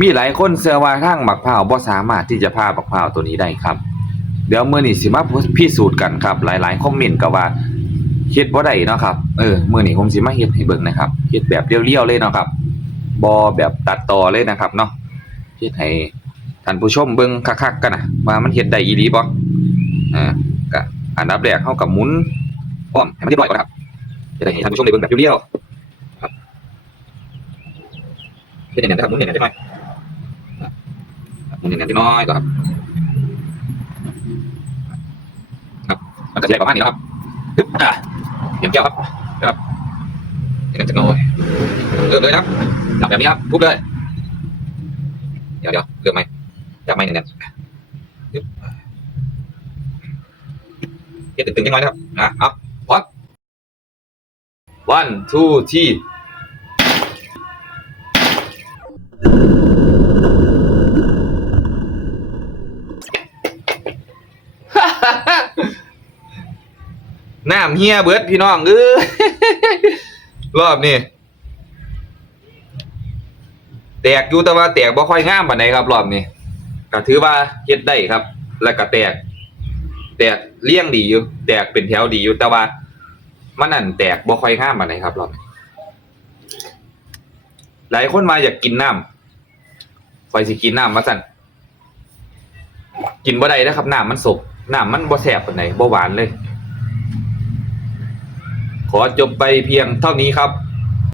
มีหลายคนเชื่อว่าทางบักพร้าวบ่สามารถที่จะพาบักพร้าวตัวนี้ได้ครับ เดี๋ยวเมื้อนี้สิมาพิสูจน์กันครับ หลายๆคอมเมนต์ก็ว่าเฮ็ดบ่ได้เนาะครับเออเมื้อนี้ผมสิมาเฮ็ดให้เบิ่งนะครับเฮ็ดแบบเรียวๆเลยเนาะครับบ่แบบตัดต่อเลยนะครับเนาะเฮ็ดให้ท่านผู้ชมเบิ่งคักๆกันนะว่ามันเฮ็ดได้อีหลีบ่อ่าก็อันดับแรกเฮาก็หมุนพร้อมให้มันเรียบร้อยก่อนครับจะได้ให้ท่านผู้ชมได้เบิ่งแบบเรียวๆครับเฮ็ดอย่างนั้นครับหมุนอย่างนั้นจักหน่ อยหมุนอย่งนั้นจักน่อยก่อนครับมันจะใหญ่ประมาณนี้นะครับฮึบอะเตรียมแก้วครับครับเดี๋ยวจะน้อยเริ่มเลยครับจับแบบนี้ครับทุบเลยเดี๋ยวเดี๋ยวเริ่มไหมจับไหมเนี่ยฮึบเฮ็ดตึงๆยังไงนะครับอะเอาพอม one two three น้ำเฮียเบิดพี่น้องเอ้ยรอบนี้แตกอยู่แต่ว่าแตกบ่ค่อยงามปานใดครับรอบนี้ก็ถือว่าเฮ็ดได้ครับ แล้วก็แตก แตกเลี่ยงดีอยู่ แตกเป็นแถวดีอยู่แต่ว่า มันนั่นแตกบ่ค่อยงามปานใดครับรอบนี้หลายคนมาอยากกินน้ำข่อยสิกินน้ำว่าซั่นกินบ่ได้นะครับน้ำมันสก น้ำมันบ่แซ่บปานใดบ่หวานเลย ขอจบไปเพียงเท่านี้ครับ